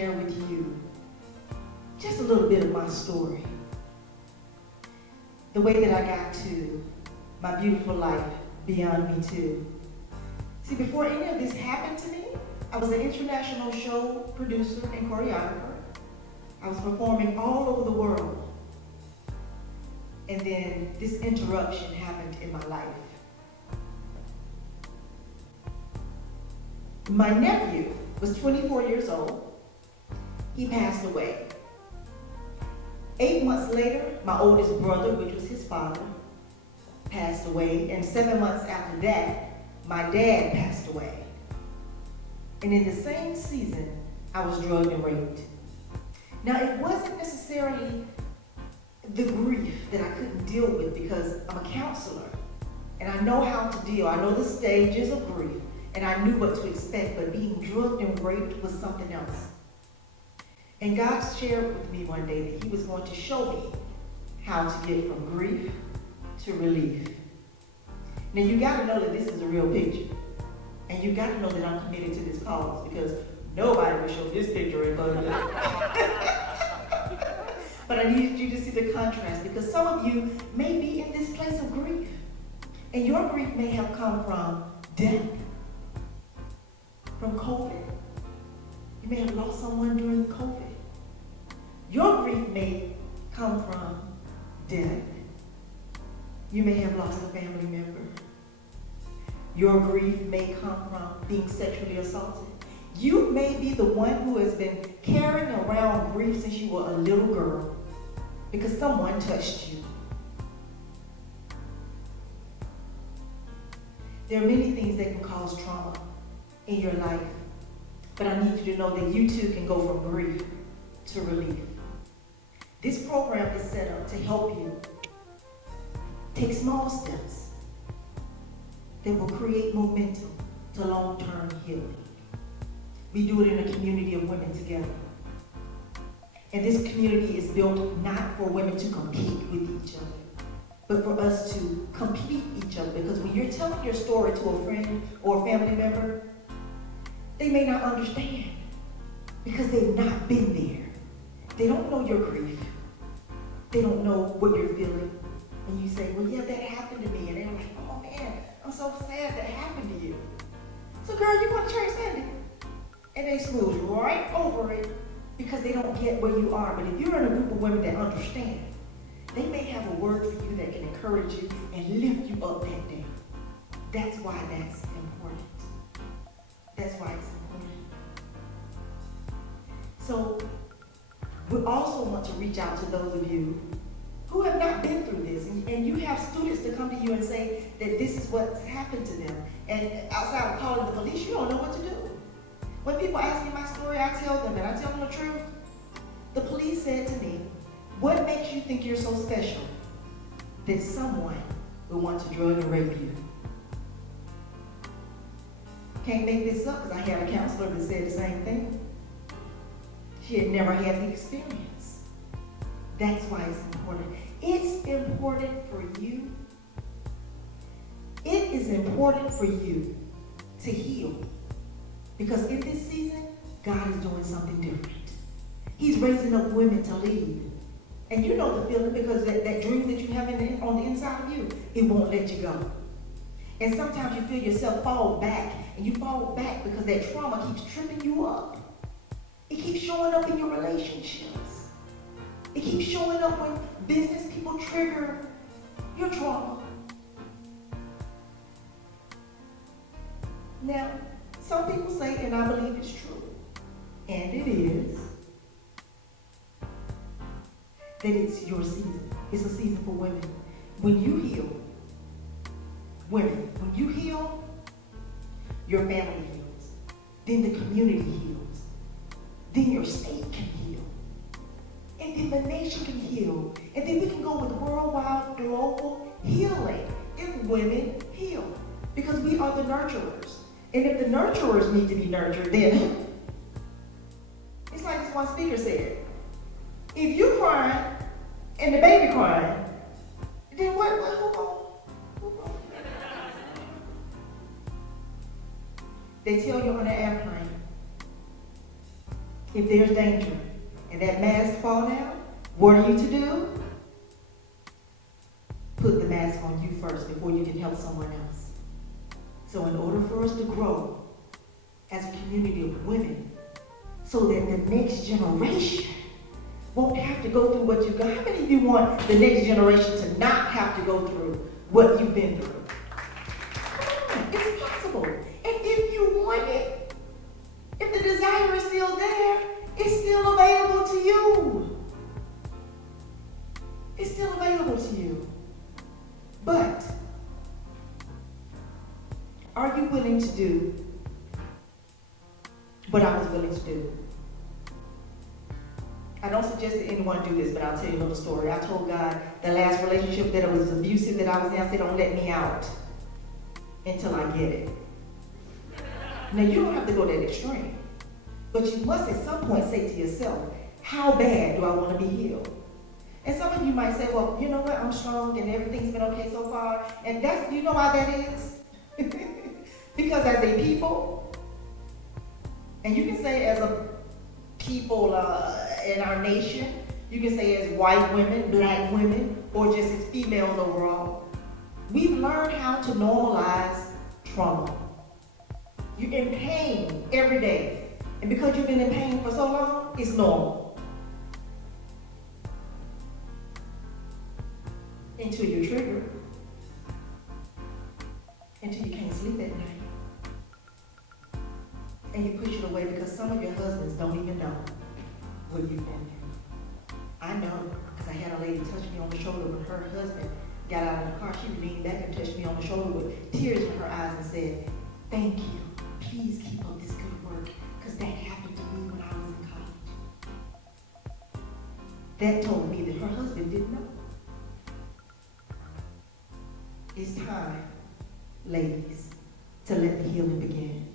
share with you just a little bit of my story. The way that I got to my beautiful life beyond Me Too. See, before any of this happened to me, I was an international show producer and choreographer. I was performing all over the world. And then this interruption happened in my life. My nephew was 24 years old. He passed away. 8 months later, my oldest brother, which was his father, passed away. And 7 months after that, my dad passed away. And in the same season, I was drugged and raped. Now, it wasn't necessarily the grief that I couldn't deal with because I'm a counselor and I know how to deal. I know the stages of grief and I knew what to expect, but being drugged and raped was something else. And God shared with me one day that He was going to show me how to get from grief to relief. Now, you got to know that this is a real picture. And you got to know that I'm committed to this cause because nobody will show this picture in front of me. But I need you to see the contrast because some of you may be in this place of grief. And your grief may have come from death, from COVID. You may have lost someone during COVID. Your grief may come from death. You may have lost a family member. Your grief may come from being sexually assaulted. You may be the one who has been carrying around grief since you were a little girl because someone touched you. There are many things that can cause trauma in your life, but I need you to know that you too can go from grief to relief. This program is set up to help you take small steps that will create momentum to long-term healing. We do it in a community of women together. And this community is built not for women to compete with each other, but for us to complete each other. Because when you're telling your story to a friend or a family member, they may not understand because they've not been there. They don't know your grief. They don't know what you're feeling. And you say, well, yeah, that happened to me. And they're like, oh man, I'm so sad that happened to you. So girl, you want to church Sunday? And they smooth right over it because they don't get where you are. But if you're in a group of women that understand, they may have a word for you that can encourage you and lift you up that day. That's why that's important. That's why it's important. So we also want to reach out to those of you who have not been through this. And you have students to come to you and say that this is what's happened to them. And outside of calling the police, you don't know what to do. When people ask me my story, I tell them, and I tell them the truth. The police said to me, what makes you think you're so special that someone will want to drug and rape you? Can't make this up because I had a counselor that said the same thing. She had never had the experience. That's why it's important. It's important for you. It is important for you to heal. Because in this season, God is doing something different. He's raising up women to lead. And you know the feeling because that dream that you have on the inside of you, it won't let you go. And sometimes you feel yourself fall back. And you fall back because that trauma keeps tripping you up. It keeps showing up in your relationships. It keeps showing up when business people trigger your trauma. Now, some people say, and I believe it's true, and it is, that it's your season. It's a season for women. When you heal, women, when you heal, your family heals. Then the community heals. Then your state can heal. And then the nation can heal. And then we can go with worldwide, global healing if women heal. Because we are the nurturers. And if the nurturers need to be nurtured, then it's like this one speaker said, if you crying and the baby crying, then who gonna? They tell you on the airplane, If there's danger and that mask fall down, what are you to do? Put the mask on you first before you can help someone else. So in order for us to grow as a community of women, so that the next generation won't have to go through what you got. How many of you want the next generation to not have to go through what you've been through? Come on, it's possible. And if you want it, if the desire is still there, it's still available to you. It's still available to you. But are you willing to do what I was willing to do? I don't suggest that anyone do this, but I'll tell you a little story. I told God the last relationship that it was abusive that I was in, I said, don't let me out until I get it. Now, you don't have to go that extreme, but you must at some point say to yourself, how bad do I want to be healed? And some of you might say, well, you know what, I'm strong and everything's been okay so far. And that's, you know why that is? Because as a people, and you can say as a people in our nation, you can say as white women, black women, or just as females overall, we've learned how to normalize trauma. You're in pain every day. And because you've been in pain for so long, it's normal. Until you're triggered. Until you can't sleep at night. And you push it away because some of your husbands don't even know what you've been through. I know, because I had a lady touch me on the shoulder when her husband got out of the car. She leaned back and touched me on the shoulder with tears in her eyes and said, thank you. Please keep up this good work, because that happened to me when I was in college. That told me that her husband didn't know. It's time, ladies, to let the healing begin.